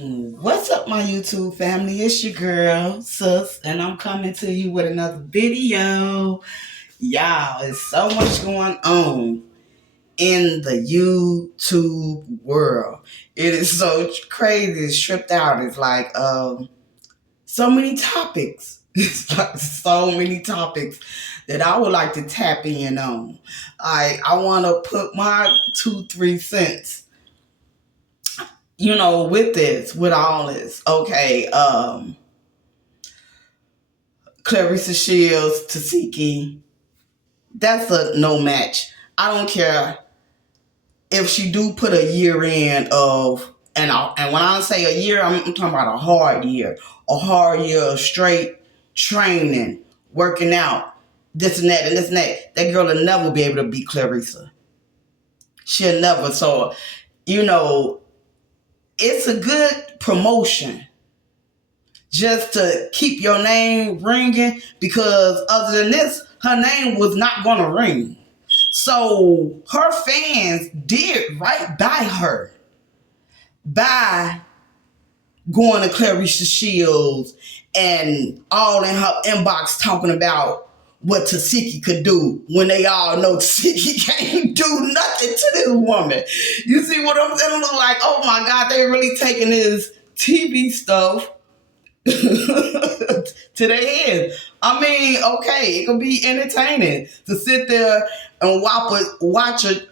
What's up, my YouTube family? It's your girl, Sus, and I'm coming to you with another video. Y'all, there's so much going on in the YouTube world. It is so crazy, it's tripped out. It's like so many topics. It's like so many topics that I would like to tap in on. I want to put my 2-3 cents with this, with all this. Okay, Clarissa Shields, Tesekhi, that's a no match. I don't care if she do put a year in of, and when I say a year, I'm talking about a hard year of straight training, working out, this and that and this and that. That girl will never be able to beat Clarissa. She'll never. So, it's a good promotion just to keep your name ringing, because other than this, her name was not going to ring. So her fans did right by her by going to Clarissa Shields and all in her inbox talking about what Tesekhi could do, when they all know Tesekhi can't do nothing to this woman. You see what I'm saying? I'm like, oh my God, they really taking this TV stuff to their head. I mean, okay, it could be entertaining to sit there and watch a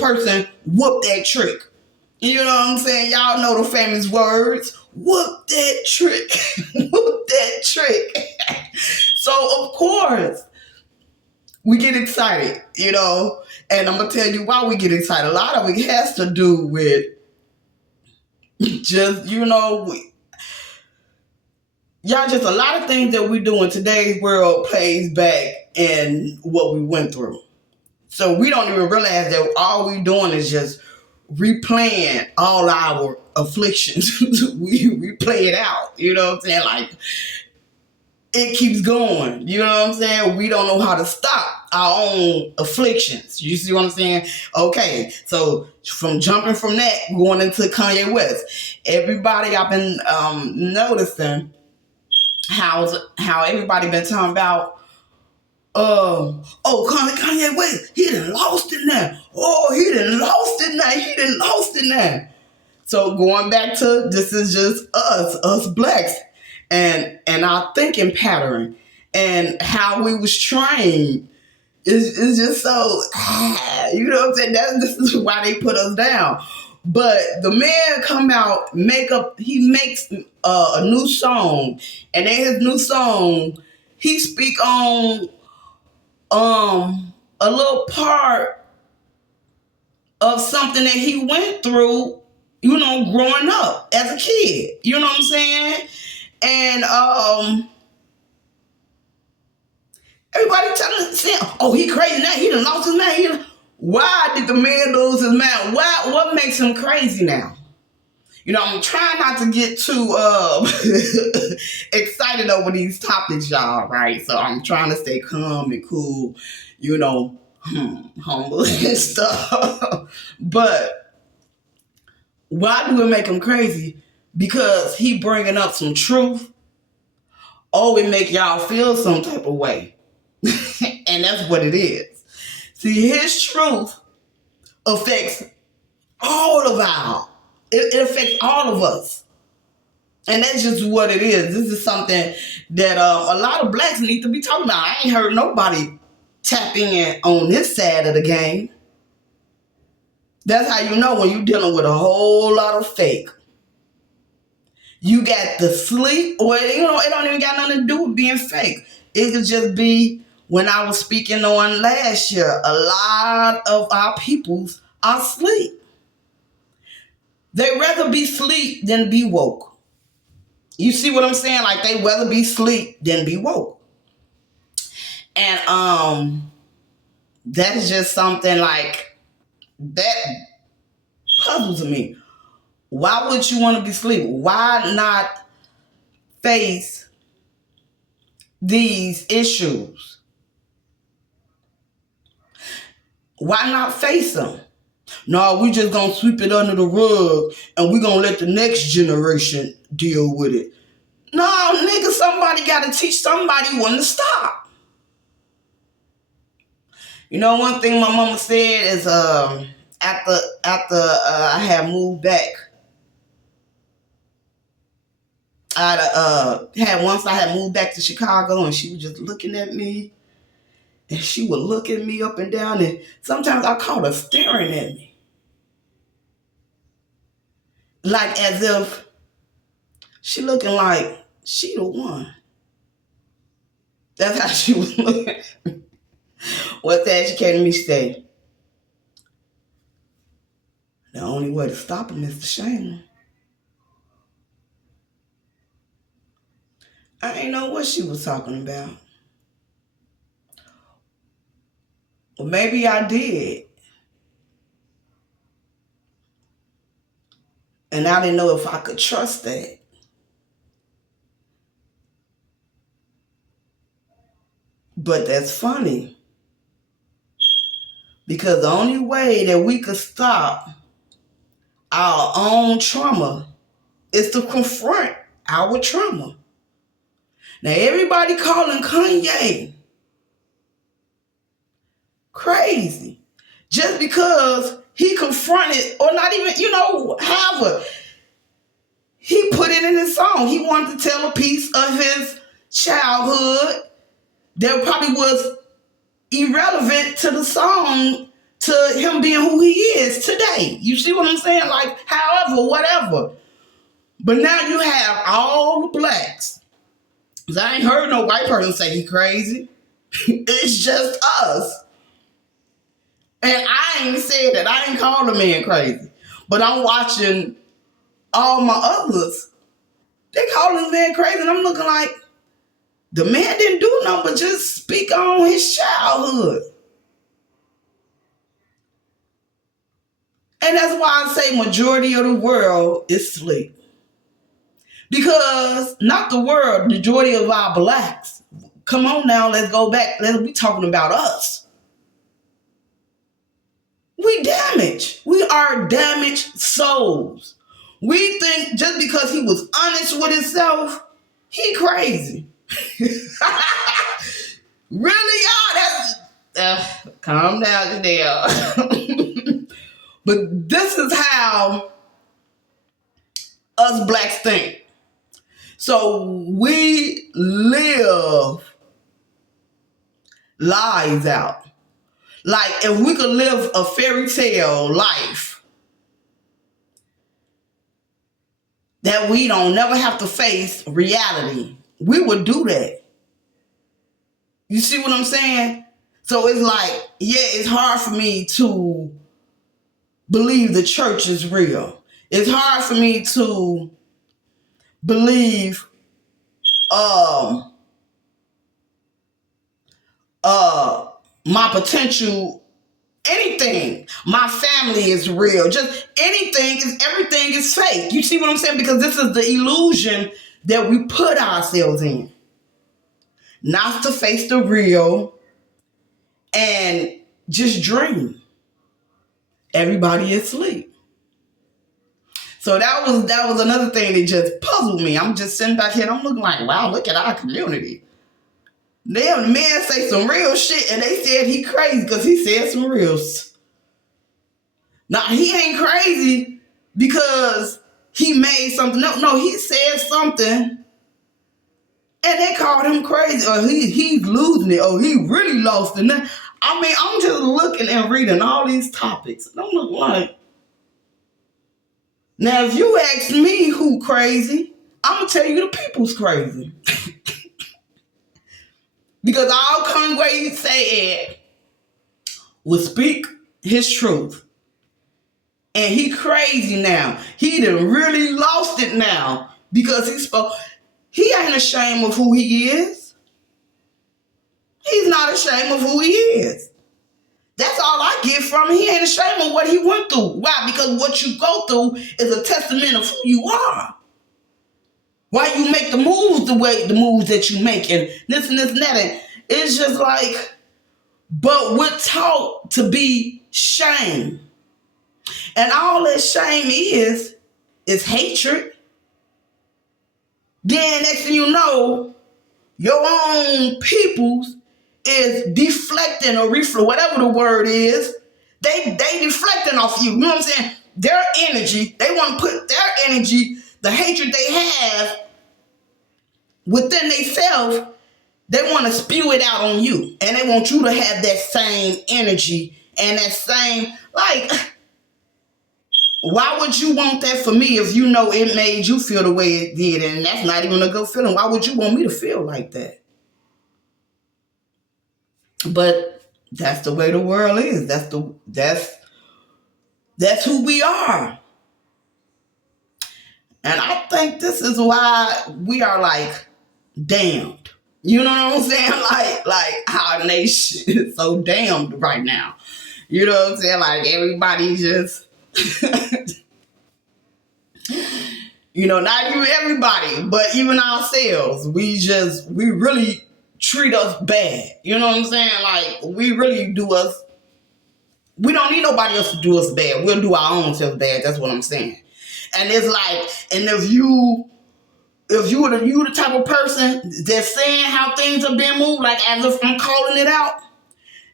person whoop that trick. You know what I'm saying? Y'all know the famous words, whoop that trick, whoop that trick. So of course we get excited, and I'm gonna tell you why we get excited. A lot of it has to do with just, just a lot of things that we do in today's world plays back in what we went through. So we don't even realize that all we doing is just replaying all our afflictions. we play it out. You know what I'm saying? Like, it keeps going. You know what I'm saying? We don't know how to stop our own afflictions. You see what I'm saying? Okay, so from jumping from that, going into Kanye West, everybody, I've been noticing how everybody been talking about, Kanye West, he done lost it now. Oh, he done lost it now. He done lost it now. So going back to, this is just us blacks, and our thinking pattern and how we was trained is just so, you know what I'm saying? This is why they put us down. But the man come out, he makes a new song, and in his new song, he speak on a little part of something that he went through, growing up as a kid. You know what I'm saying? And everybody saying, oh, he crazy now. He done lost his mind. Why did the man lose his mind? What makes him crazy now? I'm trying not to get too excited over these topics, y'all, right? So I'm trying to stay calm and cool, humble and stuff. But why do it make him crazy? Because he bringing up some truth. Oh, it make y'all feel some type of way. And that's what it is. See, his truth affects it affects all of us. And that's just what it is. This is something that a lot of blacks need to be talking about. I ain't heard nobody tapping in on this side of the game. That's how you know when you're dealing with a whole lot of fake. You got the sleep, or it don't even got nothing to do with being fake. It could just be, when I was speaking on last year, a lot of our peoples are asleep. They rather be asleep than be woke. You see what I'm saying? Like, they rather be asleep than be woke. And that's just something like that puzzles me. Why would you want to be asleep? Why not face these issues? Why not face them? No, we just gonna sweep it under the rug and we gonna let the next generation deal with it. No, nigga, somebody gotta teach somebody when to stop. You know, one thing my mama said is after I had moved back, I had moved back to Chicago, and she was just looking at me, and she would look at me up and down, and sometimes I caught her staring at me, like as if she looking like she the one. That's how she was looking. What's that? She came to me say, the only way to stop him is to shame him. I ain't know what she was talking about. Well, maybe I did. And I didn't know if I could trust that. But that's funny. Because the only way that we could stop our own trauma is to confront our trauma. Now, everybody calling Kanye crazy just because he confronted, or not even, however, he put it in his song. He wanted to tell a piece of his childhood that probably was irrelevant to the song, to him being who he is today. You see what I'm saying? Like, however, whatever. But now you have all the blacks. Cause I ain't heard no white person say he crazy. It's just us. And I ain't said that. I ain't called the man crazy. But I'm watching all my others. They call this man crazy. And I'm looking like, the man didn't do nothing but just speak on his childhood. And that's why I say majority of the world is asleep. Because not the world, the majority of our blacks. Come on now, let's go back. Let's be talking about us. We damaged. We are damaged souls. We think just because he was honest with himself, he crazy. Really, y'all? That's calm down, Janelle. But this is how us blacks think. So we live lies out. Like, if we could live a fairy tale life that we don't never have to face reality, we would do that. You see what I'm saying? So it's like, yeah, it's hard for me to believe the church is real. It's hard for me to believe my potential, anything. My family is real. Just everything is fake. You see what I'm saying? Because this is the illusion that we put ourselves in. Not to face the real and just dream. Everybody is asleep. So that was another thing that just puzzled me. I'm just sitting back here and I'm looking like, wow, look at our community. Damn, the man say some real shit and they said he crazy because he said some real stuff. Now, he ain't crazy because he made something. No, he said something and they called him crazy. Or he's losing it. Or he really lost it. I mean, I'm just looking and reading all these topics. And I'm looking like, now if you ask me who crazy, I'm going to tell you the people's crazy. Because all Kanye said would speak his truth. And he crazy now. He done really lost it now. Because he spoke. He ain't ashamed of who he is. He's not ashamed of who he is. That's all I get from him. He ain't ashamed of what he went through. Why? Because what you go through is a testament of who you are. Why you make the moves the moves that you make and this and that. And it's just like, but we're taught to be shamed. And all that shame is hatred. Then next thing you know, your own peoples is deflecting or reflect, whatever the word is. They deflecting off you. You know what I'm saying? Their energy, they want to put their energy, the hatred they have within themselves, they want to spew it out on you. And they want you to have that same energy and that same, like, why would you want that for me if you know it made you feel the way it did? And that's not even a good feeling. Why would you want me to feel like that? But that's the way the world is. That's who we are. And I think this is why we are like damned. You know what I'm saying? Like our nation is so damned right now. You know what I'm saying? Like everybody just not even everybody, but even ourselves, we really treat us bad. You know what I'm saying? Like we really do us. We don't need nobody else to do us bad. We'll do our own self bad. That's what I'm saying. And it's like, and if you the type of person that's saying how things are being moved, like as if I'm calling it out,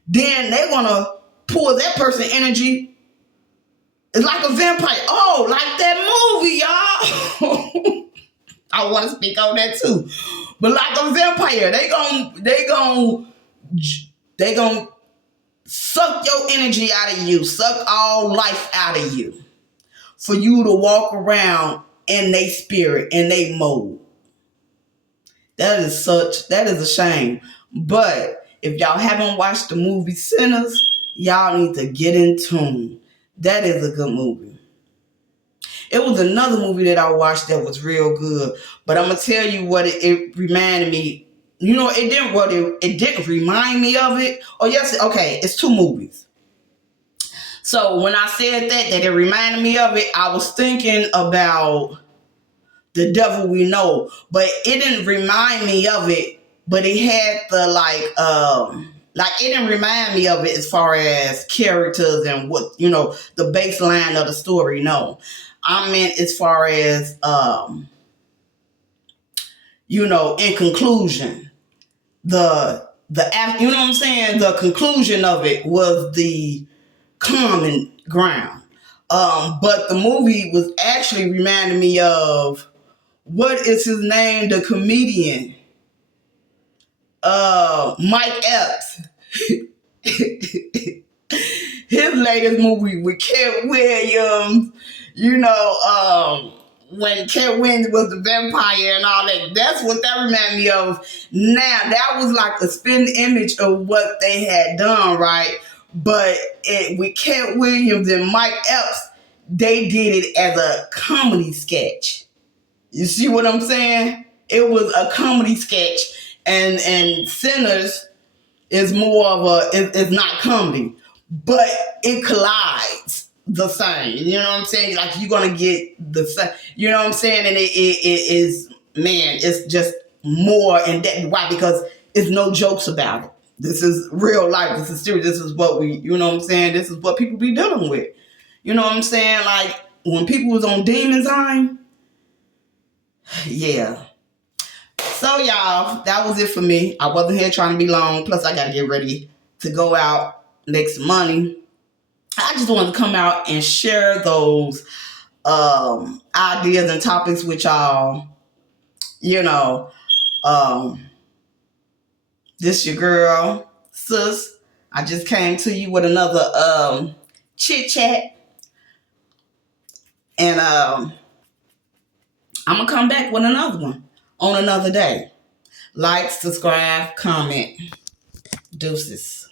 then they're gonna pull that person energy. It's like a vampire. Oh, like that movie, y'all. I want to speak on that too. But like a vampire, they gon' suck your energy out of you, suck all life out of you, for you to walk around in they spirit, in they mode. That is a shame. But if y'all haven't watched the movie Sinners, y'all need to get in tune. That is a good movie. It was another movie that I watched that was real good, but I'm gonna tell you what it reminded me. It didn't remind me of it. Oh yes, okay, it's two movies. So when I said that it reminded me of it, I was thinking about The Devil We Know, but it didn't remind me of it. But it had the it didn't remind me of it as far as characters and what the baseline of the story. No, I meant as far as in conclusion, the you know what I'm saying. The conclusion of it was the common ground. But the movie was actually reminding me of, what is his name? The comedian, Mike Epps. His latest movie with Cat Williams, when Cat Williams was the vampire and all that. That's what that reminded me of. Now, that was like a spin image of what they had done, right? But with Cat Williams and Mike Epps, they did it as a comedy sketch. You see what I'm saying? It was a comedy sketch, and Sinners is more of it's not comedy, but it collides the same. You know what I'm saying? Like you're gonna get the same. You know what I'm saying? And it is, man, it's just more in depth. Why? Because it's no jokes about it. This is real life. This is serious. This is what you know what I'm saying? This is what people be dealing with. You know what I'm saying? Like when people was on demon time. Yeah. So y'all, that was it for me. I wasn't here trying to be long. Plus I gotta get ready to go out, make some money. I just wanted to come out and share those ideas and topics with y'all. This your girl, sis. I just came to you with another chit chat. And I'm gonna come back with another one on another day. Like, subscribe, comment. Deuces.